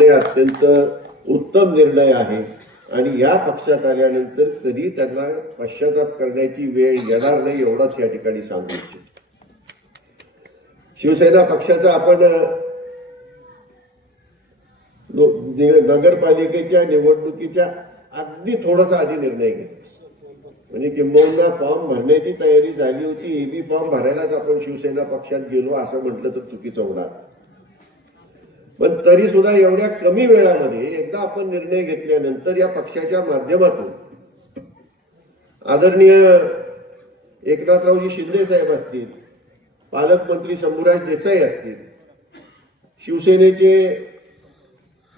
निर्णय अत्यंत उत्तम निर्णय आहे आणि या पक्षात आल्यानंतर कधी त्यांना पश्चाताप करण्याची वेळ येणार नाही एवढाच या ठिकाणी सांगू इच्छितो. शिवसेना पक्षाचा आपण नगरपालिकेच्या निवडणुकीच्या अगदी थोडासा आधी निर्णय घेतला. म्हणजे किंबहुना फॉर्म भरण्याची तयारी झाली होती, एबी फॉर्म भरायलाच आपण शिवसेना पक्षात गेलो असं म्हटलं तर चुकीचं होणार. पण तरी सुद्धा एवढ्या कमी वेळामध्ये एकदा आपण निर्णय घेतल्यानंतर या पक्षाच्या माध्यमातून आदरणीय एकनाथरावजी शिंदे साहेब असतील, पालकमंत्री शंभूराज देसाई असतील, शिवसेनेचे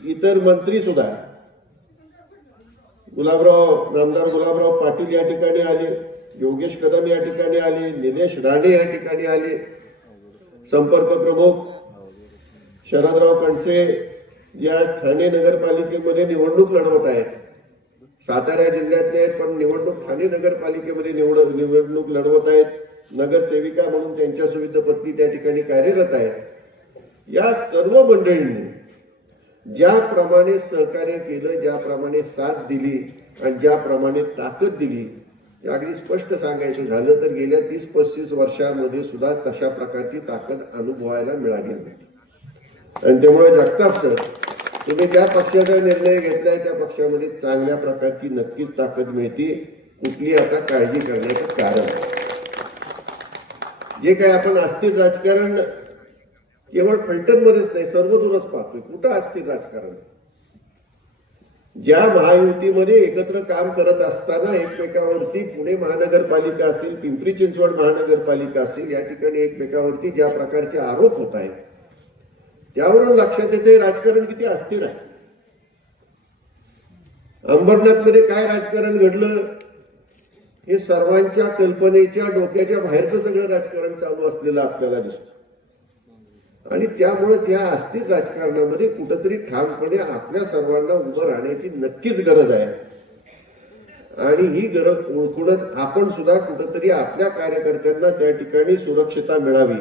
इतर मंत्री सुद्धा नामदार गुलाबराव पाटील या ठिकाणी आले, योगेश कदम या ठिकाणी आले, निलेश राणे या ठिकाणी आले, संपर्क प्रमुख शरदराव कणसे या ठाणे नगरपालिकेमध्ये निवडणूक लढवत आहेत, सातारा जिल्ह्यातले आहेत पण निवडणूक ठाणे नगरपालिकेमध्ये निवडणूक लढवत आहेत, नगरसेविका म्हणून त्यांच्या सुविध पत्नी त्या ठिकाणी कार्यरत आहेत. या सर्व मंडळींनी ज्याप्रमाणे सहकार्य केलं, ज्याप्रमाणे साथ दिली आणि ज्याप्रमाणे ताकद दिली, अगदी स्पष्ट सांगायचं झालं तर गेल्या 30-35 वर्षांमध्ये सुद्धा तशा प्रकारची ताकद अनुभवायला मिळाली नाही. आणि त्यामुळे जगताप सर, तुम्ही ज्या पक्षाचा निर्णय घेतलाय त्या पक्षामध्ये चांगल्या प्रकारची नक्कीच ताकद मिळते. कुठली आता काळजी करण्याचं कारण जे काही आपण अस्थिर राजकारण केवळ फलटणमध्येच नाही सर्वदूरच पाहतोय. कुठं अस्थिर राजकारण? ज्या महायुतीमध्ये एकत्र काम करत असताना एकमेकावरती पुणे महानगरपालिका असेल, पिंपरी चिंचवड महानगरपालिका असेल, या ठिकाणी एकमेकावरती ज्या प्रकारचे आरोप होत आहेत त्यावरून लक्षात येते राजकारण किती अस्थिर आहे. अंबरनाथमध्ये काय राजकारण घडलं हे सर्वांच्या कल्पनेच्या डोक्याच्या बाहेरचं सगळं राजकारण चालू असलेलं आपल्याला दिसतं. आणि त्यामुळे त्या अस्थिर राजकारणामध्ये कुठंतरी ठामपणे आपल्या सर्वांना उभं राहण्याची नक्कीच गरज आहे. आणि ही गरज ओळखूनच आपण सुद्धा कुठंतरी आपल्या कार्यकर्त्यांना त्या ठिकाणी सुरक्षितता मिळावी,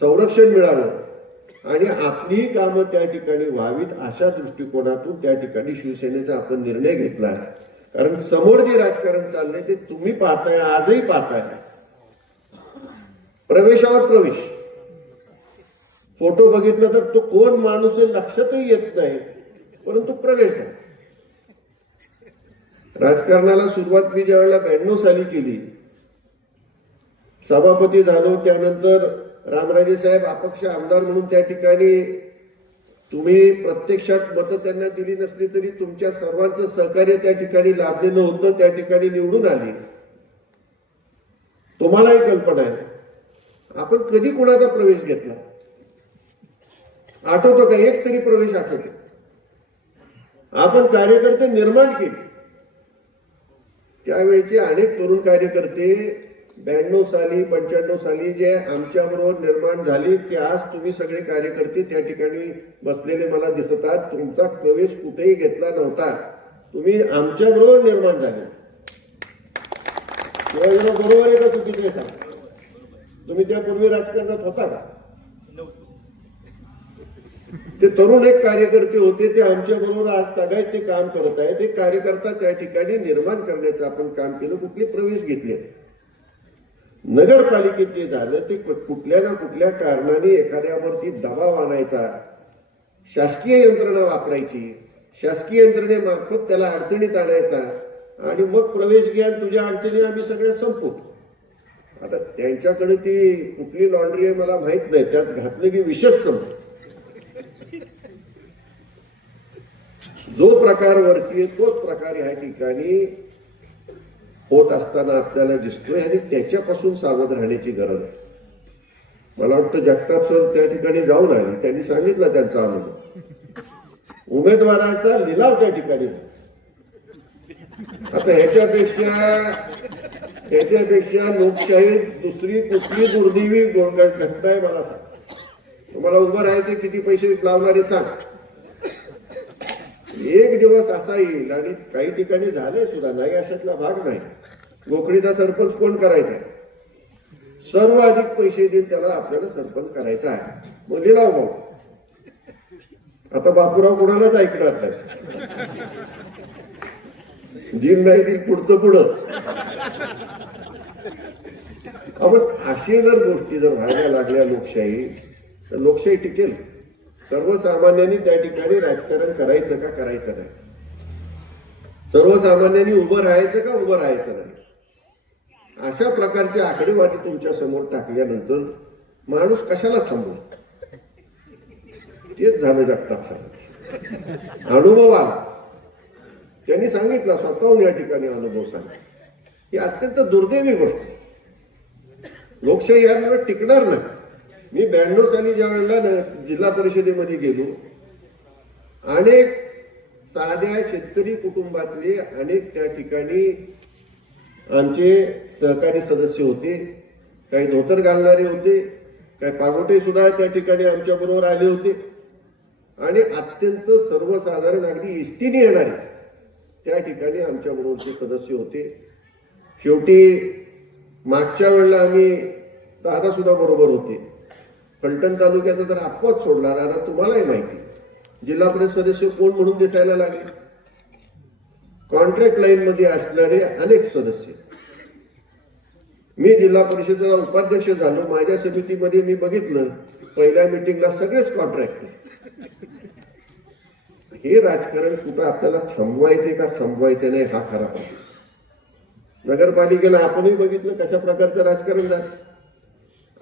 संरक्षण मिळावं आणि आपलीही कामं त्या ठिकाणी व्हावीत अशा दृष्टिकोनातून त्या ठिकाणी शिवसेनेचा आपण निर्णय घेतला. कारण समोर जे राजकारण चाललंय ते तुम्ही पाहताय, आजही पाहताय. प्रवेशावर प्रवेश, फोटो बघितला तर तो कोण माणूस आहे लक्षातही येत नाही, परंतु प्रवेश आहे. राजकारणाला सुरुवात मी ज्या वेळेला 92 साली केली, सभापती झालो, त्यानंतर रामराजे साहेब अपक्ष आमदार म्हणून त्या ठिकाणी तुम्ही प्रत्यक्षात मतं त्यांना दिली नसली तरी तुमच्या सर्वांचं सहकार्य त्या ठिकाणी लाभलेलं होतं, त्या ठिकाणी निवडून आली. तुम्हालाही कल्पना आहे आपण कधी कोणाचा प्रवेश घेतला आठवतो का? एक तरी प्रवेश आठवतो? आपण कार्यकर्ते निर्माण केले. त्यावेळेचे अनेक तरुण कार्यकर्ते 92 साली 95 साली जे आमच्या बरोबर निर्माण झाले ते आज तुम्ही सगळे कार्यकर्ते त्या ठिकाणी बसलेले मला दिसतात. तुमचा प्रवेश कुठेही घेतला नव्हता, तुम्ही आमच्या बरोबर निर्माण झाले. बरोबर आहे का चुकीचे सांग? तुम्ही त्यापूर्वी राजकारणात होता का? ते तरुण एक कार्यकर्ते होते, ते आमच्या बरोबर आज सगळ्यात ते काम करत आहेत. ते कार्यकर्ता त्या ठिकाणी निर्माण करण्याचं आपण काम केलं. कुठले प्रवेश घेतले? नगरपालिकेत जे झालं ते कुठल्या ना कुठल्या कारणाने एखाद्यावरती दबाव आणायचा, शासकीय यंत्रणा वापरायची, शासकीय यंत्रणेमार्फत त्याला अडचणीत आणायचा आणि मग प्रवेश घ्या, तुझ्या अडचणी आम्ही सगळ्या संपवतो. आता त्यांच्याकडे ती कुठली लॉन्ड्री आहे मला माहित नाही, त्यात घातलं की विशेष संपतो. जो प्रकार वरती तोच प्रकार ह्या ठिकाणी होत असताना आपल्याला दिसतोय आणि त्याच्यापासून सावध राहण्याची गरज आहे. मला वाटतं जगताप सर त्या ठिकाणी जाऊन आले, त्यांनी सांगितलं त्यांचा अनुभव. उमेदवाराचा लिलाव त्या ठिकाणी. आता ह्याच्यापेक्षा लोकशाही दुसरी कुठली दुर्दैवी घटना आहे मला सांग? तुम्हाला उभं राहायचे किती पैसे लावणारे सांग? एक दिवस असा येईल आणि काही ठिकाणी झाले सुद्धा, नाही अशातला भाग नाही. गोखडीचा सरपंच कोण करायचा? सर्व अधिक पैसे देऊन त्याला आपल्याला सरपंच करायचा आहे. मग लिलाव मग आता बापूराव कोणालाच ऐकणार नाही, दिल नाही दिल पुढचं पुढं. आपण अशी जर गोष्टी जर व्हायला लागल्या लोकशाही, तर लोकशाही टिकेल. सर्वसामान्यांनी त्या ठिकाणी राजकारण करायचं का करायचं नाही, सर्वसामान्यांनी उभं राहायचं का उभं राहायचं नाही, अशा प्रकारची आकडेवारी तुमच्या समोर टाकल्यानंतर माणूस कशाला थांबू. तेच झालं जगताप साहेब. अनुभव आला, त्यांनी सांगितलं, स्वतःहून या ठिकाणी अनुभव सांगितला. ही अत्यंत दुर्दैवी गोष्ट. लोकशाही यावेळेला टिकणार नाही. मी 92 साली ज्या वेळेला जिल्हा परिषदेमध्ये गेलो, अनेक साध्या शेतकरी कुटुंबातले अनेक त्या ठिकाणी आमचे सहकारी सदस्य होते. काही धोतर घालणारे होते, काही पागोटे सुद्धा त्या ठिकाणी आमच्या बरोबर आले होते, आणि अत्यंत सर्वसाधारण अगदी एसटीने येणारे त्या ठिकाणी आमच्या बरोबरचे सदस्य होते. शेवटी मागच्या वेळेला आम्ही दादा सुद्धा बरोबर होते. फलटण तालुक्याचा तर अपवाद सोडला. आता तुम्हालाही माहिती, जिल्हा परिषद सदस्य कोण म्हणून दिसायला लागले, कॉन्ट्रॅक्ट लाईन मध्ये असणारे अनेक सदस्य. मी जिल्हा परिषदेचा उपाध्यक्ष झालो, माझ्या समितीमध्ये मी बघितलं पहिल्या मिटिंगला सगळेच कॉन्ट्रॅक्टर. हे राजकारण कुठं आपल्याला थांबवायचे का थांबवायचे नाही, हा खरा प्रश्न. नगरपालिकेला आपणही बघितलं कशा प्रकारचं राजकारण झालं.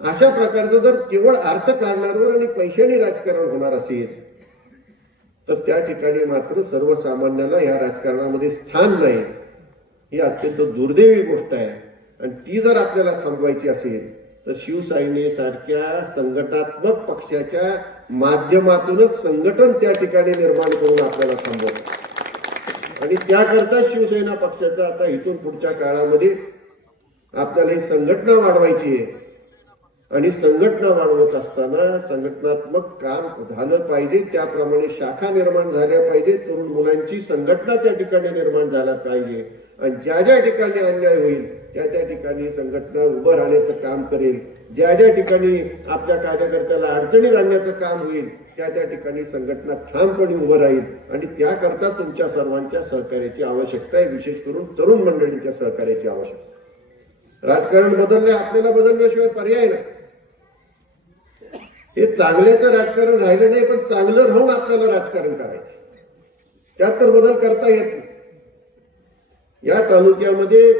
अशा प्रकारचं जर केवळ अर्थकारणावर आणि पैशाने राजकारण होणार असेल, तर त्या ठिकाणी मात्र सर्वसामान्यांना या राजकारणामध्ये स्थान नाही. ही अत्यंत दुर्दैवी गोष्ट आहे. आणि ती जर आपल्याला थांबवायची असेल, तर शिवसेनेसारख्या संघटनात्मक पक्षाच्या माध्यमातूनच संघटन त्या ठिकाणी निर्माण करून आपल्याला थांबवतं. आणि त्याकरता शिवसेना पक्षाचा आता इथून पुढच्या काळामध्ये आपल्याला ही संघटना वाढवायची आहे. आणि संघटना वाढवत असताना संघटनात्मक काम झालं पाहिजे, त्याप्रमाणे शाखा निर्माण झाल्या पाहिजे, तरुण मुलांची संघटना त्या ठिकाणी निर्माण झाला पाहिजे. आणि ज्या ज्या ठिकाणी अन्याय होईल त्या त्या ठिकाणी संघटना उभं राहण्याचं काम करेल. ज्या ज्या ठिकाणी आपल्या कार्यकर्त्याला अडचणीत आणण्याचं काम होईल त्या त्या ठिकाणी संघटना ठामपणे उभं राहील. आणि त्याकरता तुमच्या सर्वांच्या सहकार्याची आवश्यकता आहे, विशेष करून तरुण मंडळींच्या सहकार्याची आवश्यकता. राजकारण बदलले, आपल्याला बदलल्याशिवाय पर्याय नाही. हे चांगल्याचं राजकारण राहिलं नाही, पण चांगलं राहून आपल्याला राजकारण करायचं, त्यात तर बदल करता येत नाही. या तालुक्यामध्ये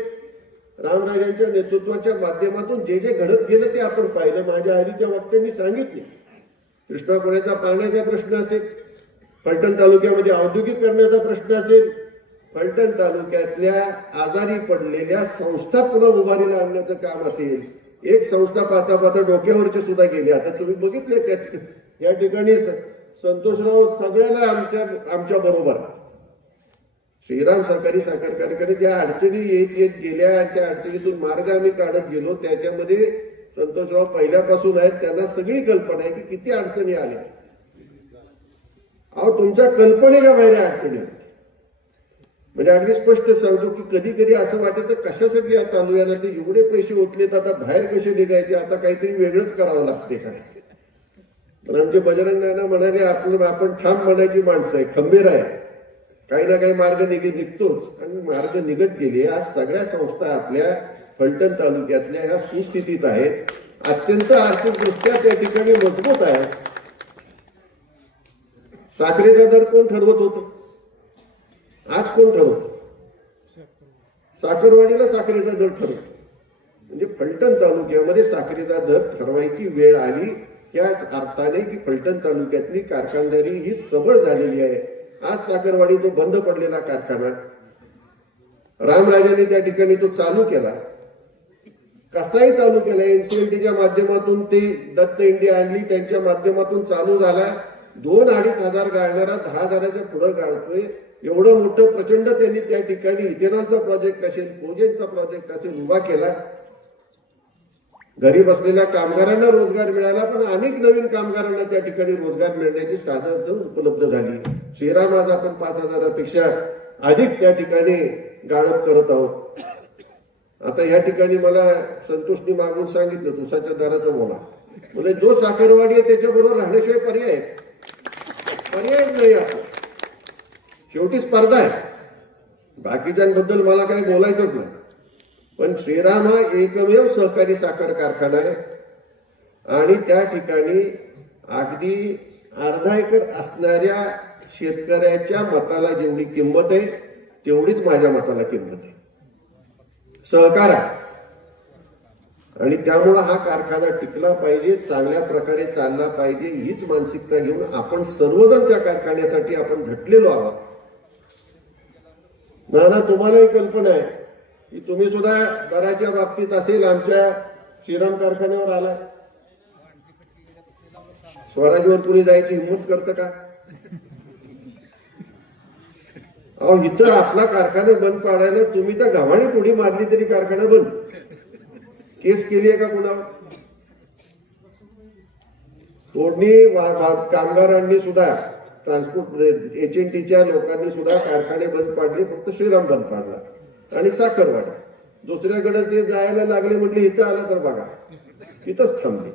रामराजांच्या नेतृत्वाच्या माध्यमातून जे जे घडत गेलं ते आपण पाहिलं. माझ्या आधीच्या वक्त्यांनी सांगितले, कृष्णा खोऱ्याचा पाण्याचा प्रश्न असेल, फलटण तालुक्यामध्ये औद्योगिकरणाचा प्रश्न असेल, फलटण तालुक्यातल्या आजारी पडलेल्या संस्था पुन्हा उभारीला आणण्याचं काम असेल. एक संस्था पाहता पाहता डोक्यावरचे सुद्धा गेले. आता तुम्ही बघितले या ठिकाणी संतोषराव सगळ्याला आमच्या बरोबर श्रीराम सहकारी साखर कारखाने ज्या अडचणी येत येत गेल्या आणि त्या अडचणीतून मार्ग आम्ही काढत गेलो, त्याच्यामध्ये संतोषराव पहिल्यापासून आहेत. त्यांना सगळी कल्पना आहे की किती अडचणी आल्या. अहो, तुमच्या कल्पनेच्या बाहेर अडचणी. म्हणजे अगदी स्पष्ट सांगतो की कधी कधी असं वाटतं कशासाठी या तालुक्याला ते एवढे पैसे ओतलेत, आता बाहेर कसे निघायचे, आता काहीतरी वेगळंच करावं लागते का. पण आमचे बजरंग नाना म्हणाले, आपण ठाम म्हणायची माणसं आहे, खंबीर आहे, काही ना काही मार्ग निघतोच. आणि मार्ग निघत गेले. आज सगळ्या संस्था आपल्या फलटण तालुक्यातल्या ह्या सुस्थितीत आहेत, अत्यंत आर्थिकदृष्ट्या त्या ठिकाणी मजबूत आहेत. साखरेचा दर कोण ठरवत होतं, आज कोण ठरवतो? साखरवाडीला साखरेचा दर ठरवतो. म्हणजे फलटण तालुक्यामध्ये साखरेचा दर ठरवायची वेळ आली, याच अर्थाने की फलटण तालुक्यातली कारखानदारी ही सबळ झालेली आहे. आज साखरवाडी तो बंद पडलेला कारखाना रामराजांनी त्या ठिकाणी तो चालू केला. कसाही चालू केला, एनसीएलटीच्या माध्यमातून ते दत्त इंडिया आणली, त्यांच्या माध्यमातून चालू झाला. 2-2.5 हजार गाळणारा 10,000च्या पुढे गाळतोय. एवढं मोठं प्रचंड त्यांनी त्या ठिकाणी इथेनॉलचा प्रोजेक्ट असेल, कोजेनचा प्रोजेक्ट असेल उभा केला. घरी बसलेल्या कामगारांना रोजगार मिळाला, पण अनेक नवीन कामगारांना त्या ठिकाणी रोजगार मिळण्याची साधनं उपलब्ध झाली. श्रीराम आज आपण 5,000पेक्षा अधिक त्या ठिकाणी गाळप करत आहोत. आता या ठिकाणी मला संतोषनी मागून सांगितलं, तुषाच्या दराचं बोला. म्हणजे जो साखरवाडी आहे त्याच्याबरोबर राहण्याशिवाय पर्याय आहे. पर्यायच नाही आपला. शेवटी स्पर्धा आहे. बाकीच्यांबद्दल मला काही बोलायचंच नाही, पण श्रीराम हा एकमेव सहकारी साखर कारखाना आहे आणि त्या ठिकाणी अगदी अर्धा एकर असणाऱ्या शेतकऱ्याच्या मताला जेवढी किंमत आहे तेवढीच माझ्या मताला किंमत आहे. सहकार आहे आणि त्यामुळं हा कारखाना टिकला पाहिजे, चांगल्या प्रकारे चालला पाहिजे, हीच मानसिकता घेऊन आपण सर्वजण त्या कारखान्यासाठी आपण झटलेलो आहोत. नाना, तुम्हालाही कल्पना आहे की तुम्ही सुद्धा दराच्या बाबतीत असेल आमच्या श्रीराम कारखान्यावर आला. स्वराजवर कुणी जायची हिंमत करतं का? अहो, इथं आपला कारखाना बंद पाडायला तुम्ही तर गव्हाणी पुढी मारली तरी कारखाना बंद. केस केली आहे का कुणावर? तोडणी कामगारांनी सुद्धा, ट्रान्सपोर्ट HNTच्या लोकांनी सुद्धा कारखाने बंद पाडले, फक्त श्रीराम बंद पाडला आणि साखरवाडा. दुसऱ्याकडे ते जायला लागले, म्हटले इथं आला तर बघा, तिथंच थांबले.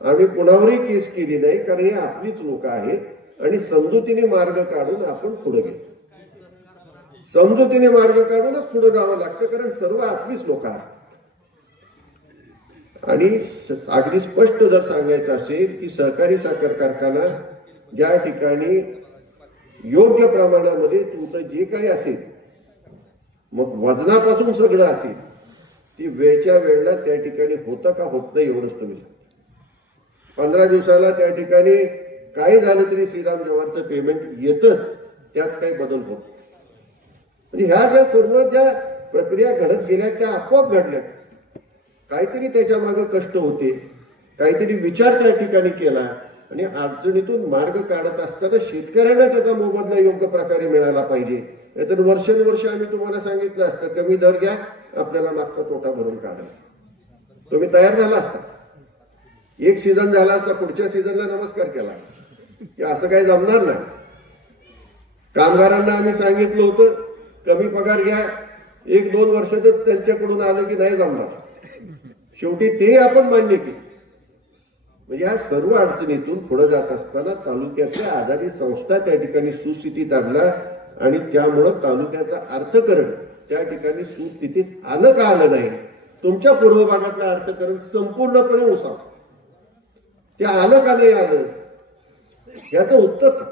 आम्ही कुणावरही केस केली नाही, कारण हे आपलीच लोक आहेत आणि समजुतीने मार्ग काढून आपण पुढे गेलो. समजुतीने मार्ग काढूनच पुढे जावं लागतं, कारण सर्व आपलीच लोक असतात. आणि अगदी स्पष्ट जर सांगायचं असेल की सहकारी साखर कारखाना ज्या ठिकाणी योग्य प्रमाणामध्ये तुमचं जे काही असेल, मग वजनापासून सगळं असेल, ती वेळच्या वेळेला त्या ठिकाणी होतं का होत नाही एवढंच तुम्ही सांगा. 15 दिवसाला त्या ठिकाणी काही झालं तरी श्रीराम जवाहरचं पेमेंट येतच, त्यात काही बदल होत. म्हणजे ह्या ज्या सर्व ज्या प्रक्रिया घडत गेल्या त्या आपोआप घडल्या. काहीतरी त्याच्या मागे कष्ट होते, काहीतरी विचार त्या ठिकाणी केला आणि अडचणीतून मार्ग काढत असताना शेतकऱ्यांना त्याचा मोबदला योग्य प्रकारे मिळाला पाहिजे. नाहीतर वर्षानुवर्ष आम्ही तुम्हाला सांगितलं असतं कमी दर घ्या, आपल्याला मागचा तोटा भरून काढायचा. तुम्ही तयार झाला असता, एक सीझन झाला असता, पुढच्या सीझनला नमस्कार केला असता की असं काही जमणार नाही. कामगारांना आम्ही सांगितलं होतं कमी पगार घ्या, 1-2 वर्षातच त्यांच्याकडून आलं की नाही जमणार. शेवटी ते आपण मान्य केले. म्हणजे या सर्व अडचणीतून पुढे जात असताना तालुक्यातल्या आधारित संस्था त्या ठिकाणी सुस्थितीत आणला आणि त्यामुळं तालुक्याचा अर्थकरण त्या ठिकाणी सुस्थितीत आलं का आलं नाही. तुमच्या पूर्व भागातलं अर्थकरण संपूर्णपणे उसाव, ते आलं का नाही आलं याचं उत्तर.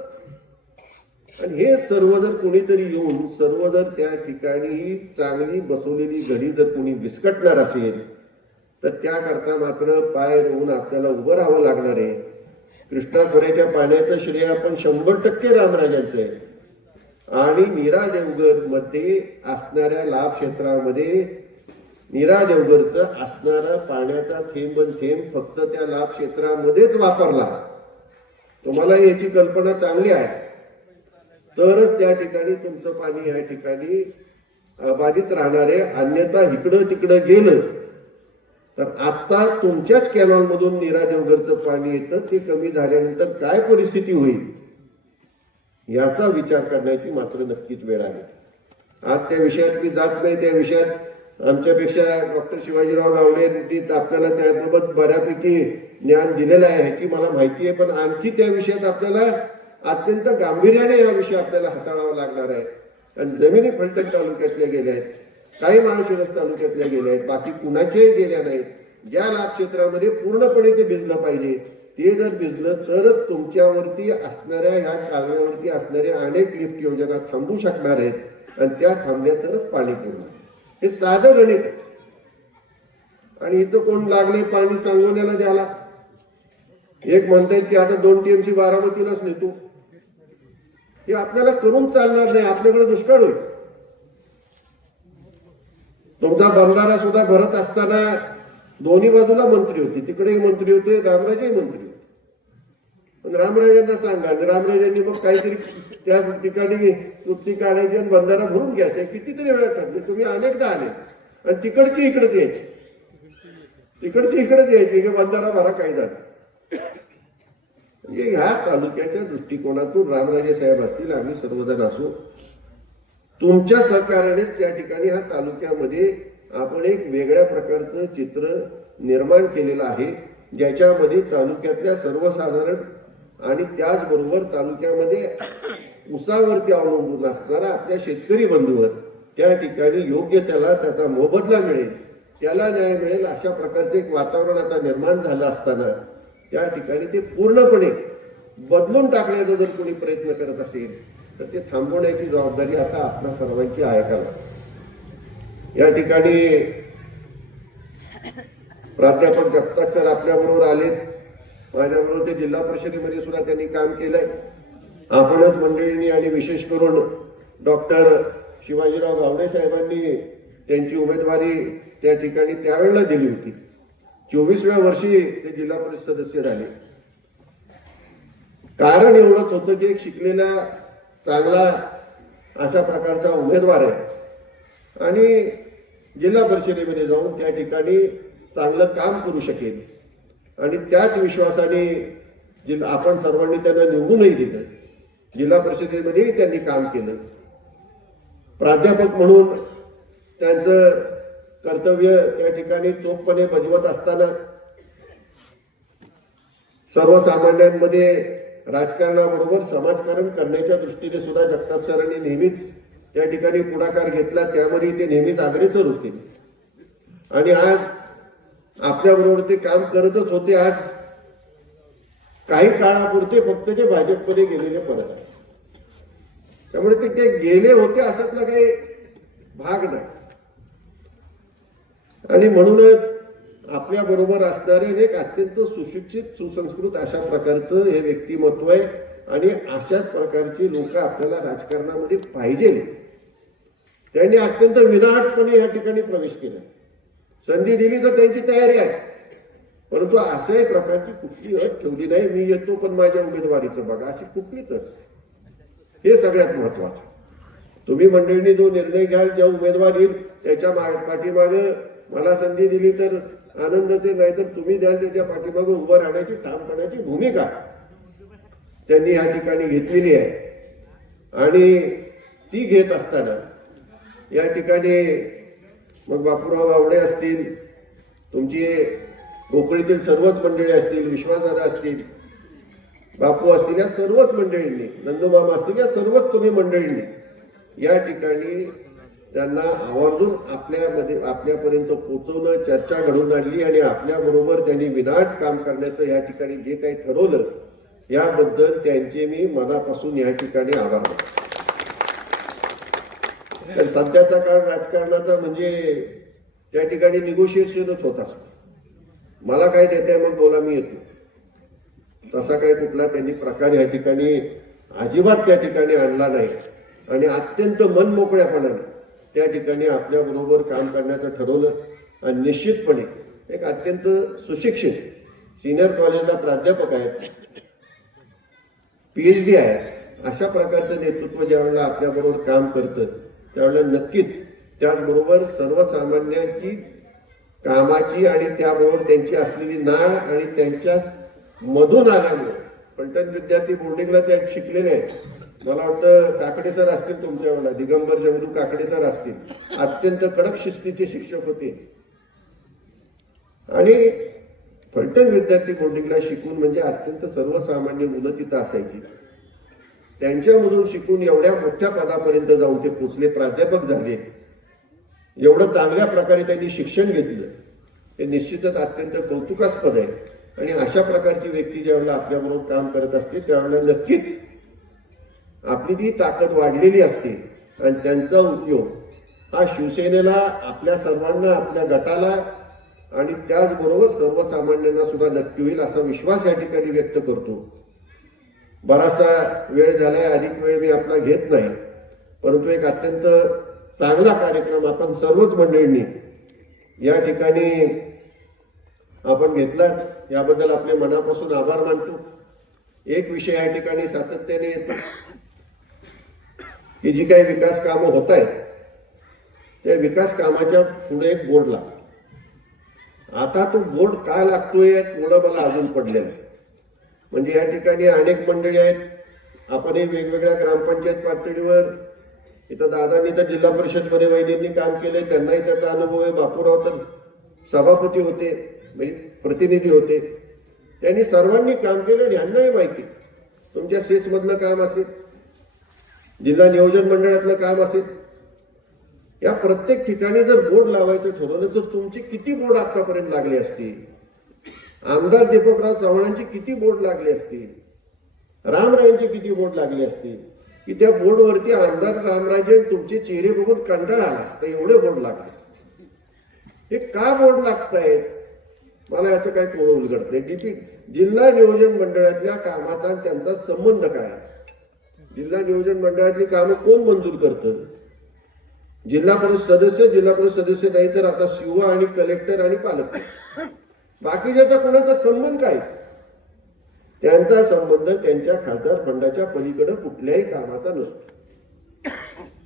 आणि हे सर्व जर कोणीतरी येऊन सर्व जर त्या ठिकाणी चांगली बसवलेली घडी जर कोणी विस्कटणार असेल तर त्याकरता मात्र पाय रोवून आपल्याला उभं राहावं लागणार आहे. कृष्णा खोऱ्याच्या पाण्याचं श्रेय आपण 100% रामराजांचं आहे. आणि नीरा देवघर मध्ये असणाऱ्या लाभ क्षेत्रामध्ये नीरा देवघरचं असणारा पाण्याचा थेंब फक्त त्या लाभ क्षेत्रामध्येच वापरला. तुम्हाला याची कल्पना चांगली आहे तरच त्या ठिकाणी तुमचं पाणी या ठिकाणी बाधित राहणार आहे. अन्यथा इकडं तिकडं गेलं तर आता तुमच्याच कॅनॉल मधून नीरा देवघरचं पाणी येतं, ते कमी झाल्यानंतर काय परिस्थिती होईल याचा विचार करण्याची मात्र नक्कीच वेळ आहे. आज त्या विषयात मी जात नाही. त्या विषयात आमच्यापेक्षा डॉक्टर शिवाजीराव गावडे यांनी आपल्याला त्याबाबत बऱ्यापैकी ज्ञान दिलेलं आहे, ह्याची मला माहिती आहे. पण आणखी त्या विषयात आपल्याला अत्यंत गांभीर्याने हा विषय आपल्याला हाताळावा लागणार आहे. आणि जमिनी फलटण तालुक्यातल्या गेल्या आहेत, काही माळशिरस तालुक्यातल्या गेल्या आहेत, बाकी कुणाच्याही गेल्या नाहीत. ज्या लाभ क्षेत्रामध्ये पूर्णपणे ते भिजलं पाहिजे ते जर भिजलं तरच तुमच्यावरती असणाऱ्या ह्या कालव्यावरती असणाऱ्या अनेक लिफ्ट योजना थांबू शकणार आहेत आणि त्या थांबल्या तरच पाणी पुरणार. हे साधं गणित आहे. आणि इथं कोण लागले पाणी सांगोल्याला द्याला, एक म्हणतायत की आता 2 TMC बारामतीलाच नेतो. हे आपल्याला करून चालणार नाही, आपल्याकडे दुष्काळ होईल. तुमचा बंधारा सुद्धा भरत असताना दोन्ही बाजूला मंत्री होते, तिकडेही मंत्री होते, रामराजेही मंत्री होते. पण रामराजांना सांगा, रामराजांनी मग काहीतरी त्या ठिकाणी सुट्टी काढायची आणि बंधारा भरून घ्यायचा. कितीतरी वेळा ठरले, तुम्ही अनेकदा आले आणि तिकडची इकडेच यायची, तिकडची इकडेच यायची की बंधारा भरा काय झालं. म्हणजे ह्या तालुक्याच्या दृष्टिकोनातून रामराजे साहेब असतील, आम्ही सर्वजण असू, तुमच्या सहकार्यानेच त्या ठिकाणी ह्या तालुक्यामध्ये आपण एक वेगळ्या प्रकारचं चित्र निर्माण केलेलं आहे, ज्याच्यामध्ये तालुक्यातल्या सर्वसाधारण आणि त्याचबरोबर तालुक्यामध्ये ऊसावरती अवलंबून असणारा आपल्या शेतकरी बंधूवर त्या ठिकाणी योग्य त्याचा मोबदला मिळेल, त्याला न्याय मिळेल, अशा प्रकारचे एक वातावरण आता निर्माण झालं असताना त्या ठिकाणी ते पूर्णपणे बदलून टाकण्याचा जर कोणी प्रयत्न करत असेल तर ते थांबवण्याची जबाबदारी आता आपल्या सर्वांची आहे का. या ठिकाणी प्राध्यापक जगताप सर आपल्याबरोबर आलेत, माझ्याबरोबर ते जिल्हा परिषदेमध्ये सुद्धा त्यांनी काम केलंय. आपणच मंडळींनी आणि विशेष करून डॉक्टर शिवाजीराव गावडे साहेबांनी त्यांची उमेदवारी त्या ठिकाणी त्यावेळेला दिली होती. 24व्या वर्षी ते जिल्हा परिषद सदस्य झाले. कारण एवढंच होतं की एक शिकलेला चांगला अशा प्रकारचा उमेदवार आहे आणि जिल्हा परिषदेमध्ये जाऊन त्या ठिकाणी चांगलं काम करू शकेल आणि त्याच विश्वासाने आपण सर्वांनी त्यांना निवडूनही दिलं. जिल्हा परिषदेमध्येही त्यांनी काम केलं. प्राध्यापक म्हणून त्यांचं कर्तव्य त्या ठिकाणी चोखपणे बजावत असताना सर्वसामान्यांमध्ये राजकारणाबरोबर समाजकारण करण्याच्या दृष्टीने सुद्धा जगताप सरांनी नेहमीच त्या ठिकाणी पुढाकार घेतला. त्यामध्ये ते नेहमीच अग्रेसर होते आणि आज आपल्याबरोबर ते काम करतच होते. आज काही काळापुरते फक्त ते भाजपमध्ये गेलेले परत आहे. त्यामुळे ते गेले होते अशातला काही भाग नाही आणि म्हणूनच आपल्या बरोबर असणारे एक अत्यंत सुशिक्षित सुसंस्कृत अशा प्रकारचं हे व्यक्तिमत्व आहे आणि अशाच प्रकारची लोक आपल्याला राजकारणामध्ये पाहिजे. त्यांनी अत्यंत विनाटपणे या ठिकाणी प्रवेश केला. संधी दिली तर त्यांची तयारी आहे, परंतु अशाही प्रकारची कुठली अट ठेवली नाही. मी येतो पण माझ्या उमेदवारीचं बघा, अशी कुठलीच अट. हे सगळ्यात महत्वाचं. तुम्ही मंडळींनी जो निर्णय घ्याल, ज्या उमेदवार येईल त्याच्या पाठीमागे मला संधी दिली तर आनंदाचे, नाही तर तुम्ही द्याल त्याच्या पाठीमागे उभं राहण्याची ठामपणाची भूमिका त्यांनी या ठिकाणी घेतलेली आहे आणि ती घेत असताना या ठिकाणी मग बापूराव गावडे असतील, तुमची कोकणीतील सर्वच मंडळी असतील, विश्वासार्ह असतील, बापू असतील, या सर्वच मंडळींनी, नंदूमामा असतील, या सर्वच तुम्ही मंडळींनी या ठिकाणी त्यांना आवर्जून आपल्यापर्यंत पोहोचवलं, चर्चा घडवून आणली आणि आपल्याबरोबर त्यांनी विनाट काम करण्याचं या ठिकाणी जे काही ठरवलं याबद्दल त्यांचे मी मनापासून या ठिकाणी आभार मानतो. सध्याचा काळ राजकारणाचा म्हणजे त्या ठिकाणी निगोशिएशनच होत असतो. मला काय देते मग बोला, मी येतो, तसा काही कुठला त्यांनी प्रकार या ठिकाणी अजिबात त्या ठिकाणी आणला नाही आणि अत्यंत मनमोकळ्यापणाने त्या ठिकाणी आपल्या बरोबर काम करण्याचं ठरवलं आणि निश्चितपणे एक अत्यंत सुशिक्षित सिनियर कॉलेजला प्राध्यापक आहेत, PhD आहेत, अशा प्रकारचं नेतृत्व ज्यावेळेला आपल्याबरोबर काम करतं त्यावेळेला नक्कीच त्याचबरोबर सर्वसामान्यांची कामाची आणि त्याबरोबर त्यांची असलेली नाळ आणि त्यांच्या मधून आल्यामुळे फलटण विद्यार्थी बोर्डिंगला त्या शिकलेले आहेत. मला वाटतं काकडे सर असतील तुमच्यावेळेला, दिगंबर जगदू काकडे सर असतील, अत्यंत कडक शिस्तीचे शिक्षक होते आणि फलटण विद्यार्थी बोर्डिंगला शिकून म्हणजे अत्यंत सर्वसामान्य मुलं तिथं असायची. त्यांच्यामधून शिकून एवढ्या मोठ्या पदापर्यंत जाऊन ते पोचले, प्राध्यापक झाले. एवढं चांगल्या प्रकारे त्यांनी शिक्षण घेतलं, हे निश्चितच अत्यंत कौतुकास्पद आहे आणि अशा प्रकारची व्यक्ती ज्यावेळेला आपल्याबरोबर काम करत असते त्यावेळेला नक्कीच आपली ती ताकद वाढलेली असते आणि त्यांचा उपयोग हा शिवसेनेला, आपल्या सर्वांना, आपल्या गटाला आणि त्याचबरोबर सर्वसामान्यांना सुद्धा नक्की होईल असा विश्वास या ठिकाणी व्यक्त करतो. बराचसा वेळ झालाय, अधिक वेळ मी आपला घेत नाही, परंतु एक अत्यंत चांगला कार्यक्रम आपण सर्वच मंडळींनी या ठिकाणी आपण घेतला, याबद्दल आपले मनापासून आभार मानतो. एक विषय या ठिकाणी सातत्याने येतो की जी काही विकास कामं होत आहेत त्या विकास कामाच्या पुढे एक बोर्ड लागतो. आता तो बोर्ड का लागतोय थोडं मला अजून पडलेलं आहे. म्हणजे या ठिकाणी अनेक मंडळी आहेत, आपणही वेगवेगळ्या ग्रामपंचायत पातळीवर, इथं दादांनी तर जिल्हा परिषदमध्ये वैद्यांनी काम केलंय, त्यांनाही त्याचा अनुभव आहे. बापूराव तर सभापती होते, म्हणजे प्रतिनिधी होते, त्यांनी सर्वांनी काम केलं आणि यांनाही माहिती तुमच्या सेस मधलं काम असेल, जिल्हा नियोजन मंडळातलं काम असेल, या प्रत्येक ठिकाणी जर बोर्ड लावायचं ठरवलं तर तुमचे किती बोर्ड आतापर्यंत लागले असतील? आमदार दीपकराव चव्हाणांची किती बोर्ड लागले असतील? रामरायांचे किती बोर्ड लागले असतील? की त्या बोर्डवरती आमदार रामराजे तुमचे चेहरे बघून कंटाळा आला असता, एवढे बोर्ड लागले असते. हे का बोर्ड लागतायत मला याचं काही कोण उलगडत नाही. जिल्हा नियोजन मंडळातल्या कामाचा त्यांचा संबंध काय? जिल्हा नियोजन मंडळातली कामं कोण मंजूर करतं? जिल्हा परिषद सदस्य नाही तर आता शिव आणि कलेक्टर आणि पालक. बाकीच्याचा कोणाचा संबंध काय? त्यांचा संबंध त्यांच्या खासदार फंडाच्या पलीकडे कुठल्याही कामाचा नसतो.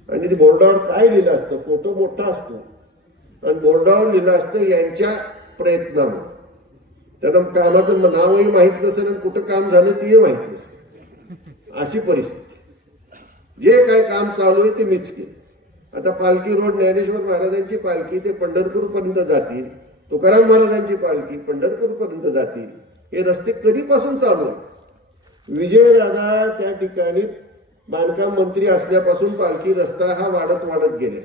आणि ते बोर्डावर काय लिहिलं असतं? फोटो मोठा असतो आणि बोर्डावर लिहिलं असतं यांच्या प्रयत्नामुळे. त्यांना कामाचं नावही माहीत नसेल आणि कुठं काम झालं तेही माहीत नसेल, अशी परिस्थिती. जे काय काम चालू आहे ते मीच केलं. आता पालखी रोड ज्ञानेश्वर महाराजांची पालखी ते पंढरपूर पर्यंत जातील, तुकाराम महाराजांची पालखी पंढरपूर पर्यंत जातील. हे रस्ते कधीपासून चालू आहे? विजयदादा त्या ठिकाणी बांधकाम मंत्री असल्यापासून पालखी रस्ता हा वाढत वाढत गेले.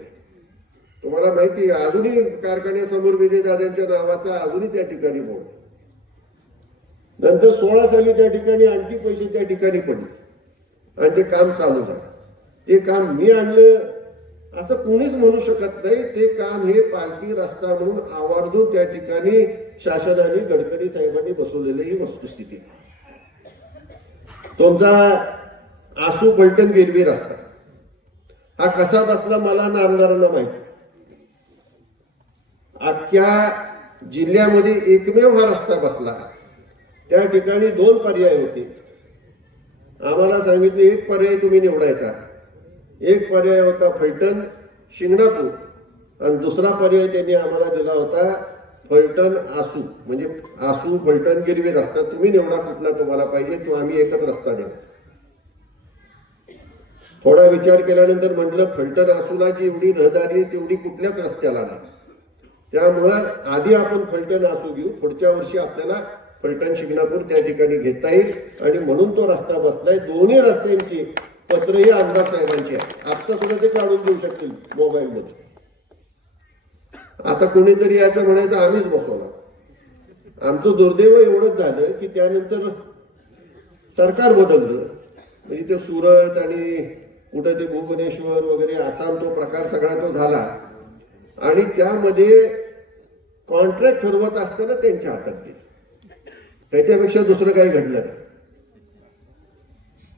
तुम्हाला माहिती आहे, अजूनही कारखान्यासमोर विजयदादांच्या नावाचा अजूनही त्या ठिकाणी बोर्ड. नंतर 16 साली त्या ठिकाणी आणखी पैसे त्या ठिकाणी पडले आणि ते काम चालू झालं. ते काम मी आणलं असं कोणीच म्हणू शकत नाही. ते काम हे पालखी रस्ता म्हणून आवर्जून त्या ठिकाणी शासनाने गडकरी साहेबांनी बसवलेली ही वस्तुस्थिती. तुमचा आसू फलटण गिरवी रस्ता हा कसा बसला मला ना आमदारांना माहिती. अख्ख्या जिल्ह्यामध्ये एकमेव हा रस्ता बसला. त्या ठिकाणी 2 पर्याय होते. आम्हाला सांगितले एक पर्याय तुम्ही निवडायचा. एक पर्याय होता फलटण शिंगणापूर आणि दुसरा पर्याय त्यांनी आम्हाला दिला होता फलटण आसू, म्हणजे आसू फलटण गिरवी रस्ता. तुम्ही निवडा कुठला तुम्हाला पाहिजे, तो आम्ही एकच रस्ता देणार. थोडा विचार केल्यानंतर म्हटलं फलटण आसूला जी एवढी रहदारी आहे तेवढी कुठल्याच रस्त्याला नाही. त्यामुळं आधी आपण फलटण आसू घेऊ, पुढच्या वर्षी आपल्याला फलटण शिंगणापूर त्या ठिकाणी घेता येईल. आणि म्हणून तो रस्ता बसलाय. दोन्ही रस्त्यांची पत्रही आमदार साहेबांची आहे. आता सुद्धा ते काढून देऊ शकतील मोबाईल मध्ये. आता कोणीतरी याचं म्हणायचं आम्हीच बसवला. आमचं दुर्दैव एवढंच झालं की त्यानंतर सरकार बदललं. म्हणजे ते सुरत आणि कुठं ते भुवनेश्वर वगैरे आसाम तो प्रकार सगळा तो झाला आणि त्यामध्ये कॉन्ट्रॅक्ट ठरवत असताना त्यांच्या हातात गेलं. त्याच्यापेक्षा दुसरं काही घडलं नाही.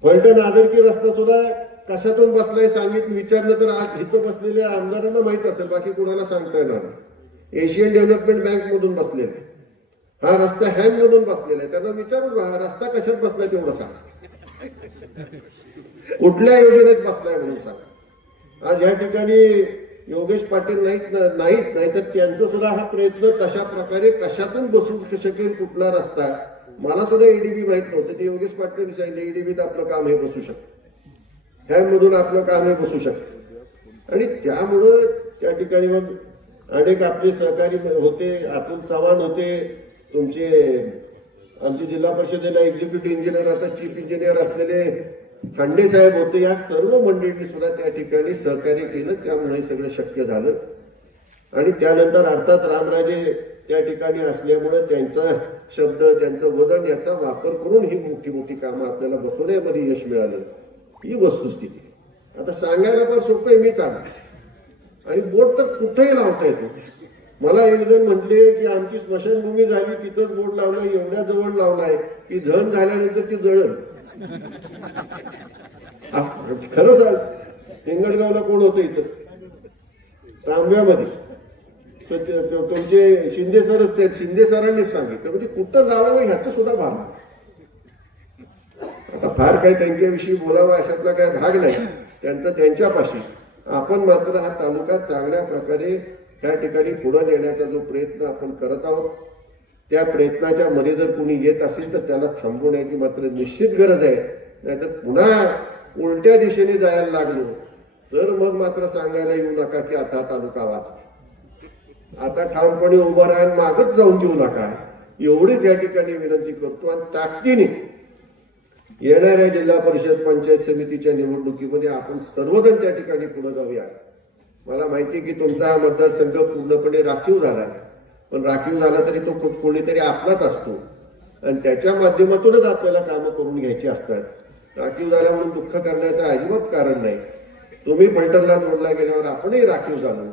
फलटण आदरकी रस्ता सुद्धा कशातून बसलाय सांगितलं विचारलं तर आज इथं बसलेल्या आमदारांना माहित असेल, बाकी कोणाला सांगता येणार नाही. एशियन डेव्हलपमेंट बँक मधून बसलेला आहे हा रस्ता, हॅम मधून बसलेला आहे. त्यांना विचारून हा रस्ता कशात बसलाय तेवढं सांग, कुठल्या योजनेत बसलाय म्हणून सांग. आज या ठिकाणी योगेश पाटील नाहीत तर त्यांचा सुद्धा हा प्रयत्न तशा प्रकारे कशातून बसू शकेल कुठला रस्ता. मला सुद्धा ईडीबी माहित नव्हतं. ते योगेश पाटील सांगितलं ईडीबीत आपलं काम हे बसू शकतं, हॅम मधून आपलं काम हे बसू शकतं. आणि त्यामुळं त्या ठिकाणी मग अनेक आपले सहकारी होते, अतुल चव्हाण होते, तुमचे आमचे जिल्हा परिषदेला एक्झिक्युटिव्ह इंजिनियर आता चीफ इंजिनियर असलेले खांडे साहेब होते. या सर्व मंडळींनी सुद्धा त्या ठिकाणी सहकार्य केलं. त्यामुळे हे सगळं शक्य झालं. आणि त्यानंतर अर्थात रामराजे त्या ठिकाणी असल्यामुळे त्यांचा शब्द, त्यांचं वजन याचा वापर करून ही मोठी मोठी कामं आपल्याला बसवण्यामध्ये यश मिळालं. ही वस्तुस्थिती. आता सांगायला पण सोपं आहे, मीच आणलं आणि बोर्ड तर कुठेही लावता येतो. मला एक जण म्हटले की आमची स्मशानभूमी झाली तिथंच बोर्ड लावलाय, एवढ्या जवळ लावलाय की धन झाल्यानंतर ती जळल. खरं सांग, हिंगणगावला कोण होतं इथं तांब्यामध्ये, तुमचे शिंदे सरच ते शिंदे सरांनीच सांगितलं. म्हणजे कुठं लावावं ह्याचं सुद्धा भाग. आता फार काही त्यांच्याविषयी बोलावं अशातला काय भाग नाही त्यांचा त्यांच्यापाशी. आपण मात्र हा तालुका चांगल्या प्रकारे त्या ठिकाणी पुढे नेण्याचा जो प्रयत्न आपण करत आहोत, त्या प्रयत्नाच्या मध्ये जर कोणी येत असेल तर त्याला थांबवण्याची मात्र निश्चित गरज आहे. नाहीतर पुन्हा उलट्या दिशेने जायला लागलो तर मग मात्र सांगायला येऊ नका की आता तालुका वाचला. आता ठामपणे उभं राहून मागच जाऊन देऊ नका, एवढीच या ठिकाणी विनंती करतो. आणि ताकदीने येणाऱ्या जिल्हा परिषद पंचायत समितीच्या निवडणुकीमध्ये आपण सर्वजण त्या ठिकाणी पुढे जाऊया. मला माहिती आहे की तुमचा हा मतदारसंघ पूर्णपणे राखीव झाला आहे, पण राखीव झाला तरी तो कोणीतरी आपलाच असतो आणि त्याच्या माध्यमातूनच आपल्याला कामं करून घ्यायची असतात. राखीव झाल्या म्हणून दुःख करण्याचं अजिबात कारण नाही. तुम्ही फलटणला जोडला गेल्यावर आपणही राखीव झालो,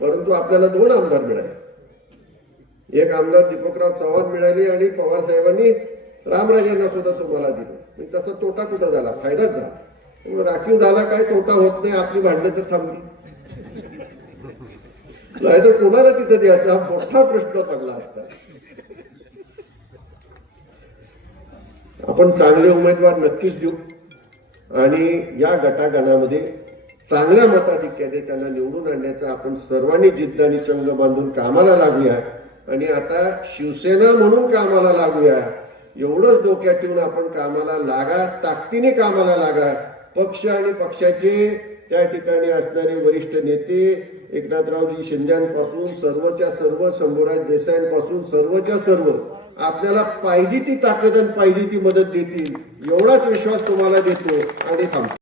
परंतु आपल्याला 2 आमदार मिळाले. एक आमदार दीपकराव चव्हाण मिळाली आणि पवार साहेबांनी रामराजेंना सुद्धा तुम्हाला दिलं. तसा तोटा कुठं झाला, फायदाच झाला. त्यामुळे राखीव झाला काय, तोटा होत नाही. आपली भांडणं तर थांबली, नाही तर कोणाला तिथं द्यायचा मोठा प्रश्न पडला असता. आपण चांगले उमेदवार नक्कीच देऊ आणि या गटागणामध्ये चांगल्या मताधिक्याने त्यांना निवडून आणण्याचा आपण सर्वांनी जिद्द आणि चंग बांधून कामाला लागूया आणि आता शिवसेना म्हणून कामाला लागूया. एवढंच डोक्यात ठेवून आपण कामाला लागा, ताकदीने कामाला लागा. पक्ष आणि पक्षाचे त्या ठिकाणी असणारे वरिष्ठ नेते एकनाथरावजी शिंदेपासून सर्वच्या सर्व, शंभूराज देसाईंपासून सर्वच्या सर्व आपल्याला पाहिजे ती ताकद आणि पाहिजे ती मदत देतील, एवढाच विश्वास तुम्हाला देतो आणि थांबतो.